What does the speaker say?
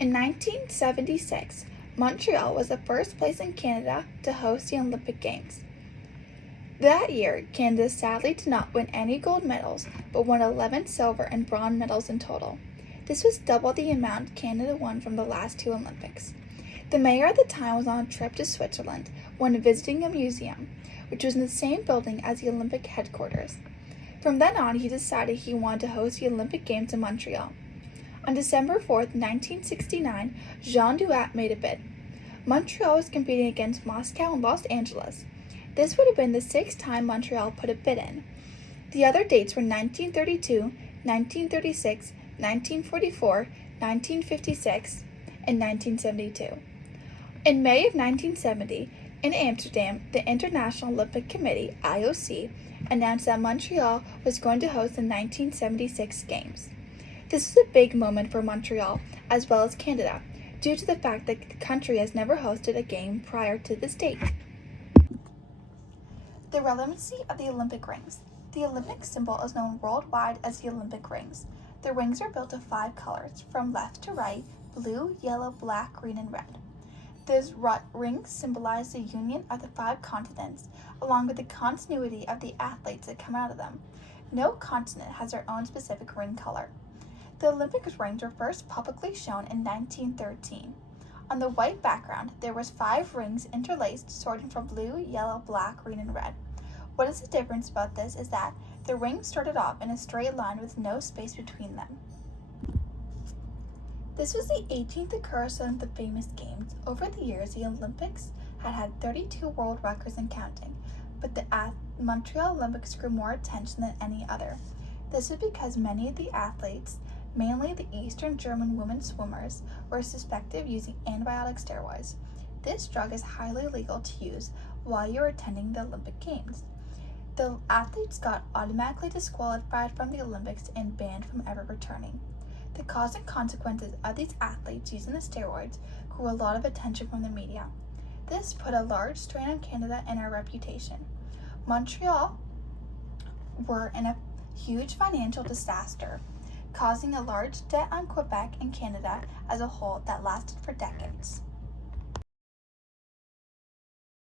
In 1976, Montreal was the first place in Canada to host the Olympic Games. That year, Canada sadly did not win any gold medals, but won 11 silver and bronze medals in total. This was double the amount Canada won from the last two Olympics. The mayor at the time was on a trip to Switzerland when visiting a museum, which was in the same building as the Olympic headquarters. From then on, he decided he wanted to host the Olympic Games in Montreal. On December 4th, 1969, Jean Duat made a bid. Montreal was competing against Moscow and Los Angeles. This would have been the sixth time Montreal put a bid in. The other dates were 1932, 1936, 1944, 1956, and 1972. In May of 1970, in Amsterdam, the International Olympic Committee, IOC, announced that Montreal was going to host the 1976 Games. This was a big moment for Montreal, as well as Canada, due to the fact that the country has never hosted a game prior to this date. The relevancy of the Olympic rings. The Olympic symbol is known worldwide as the Olympic rings. The rings are built of 5 colors, from left to right: blue, yellow, black, green, and red. Those rings symbolize the union of the 5 continents, along with the continuity of the athletes that come out of them. No continent has their own specific ring color. The Olympic rings were first publicly shown in 1913. On the white background, there was 5 rings interlaced, sorted from blue, yellow, black, green, and red. What is the difference about this is that the rings started off in a straight line with no space between them. This was the 18th occurrence of the famous Games. Over the years, the Olympics had 32 world records and counting, but the Montreal Olympics drew more attention than any other. This was because many of the athletes, mainly the Eastern German women swimmers, were suspected of using antibiotic steroids. This drug is highly illegal to use while you're attending the Olympic Games. The athletes got automatically disqualified from the Olympics and banned from ever returning. The cause and consequences of these athletes using the steroids drew a lot of attention from the media. This put a large strain on Canada and our reputation. Montreal were in a huge financial disaster, causing a large debt on Quebec and Canada as a whole that lasted for decades.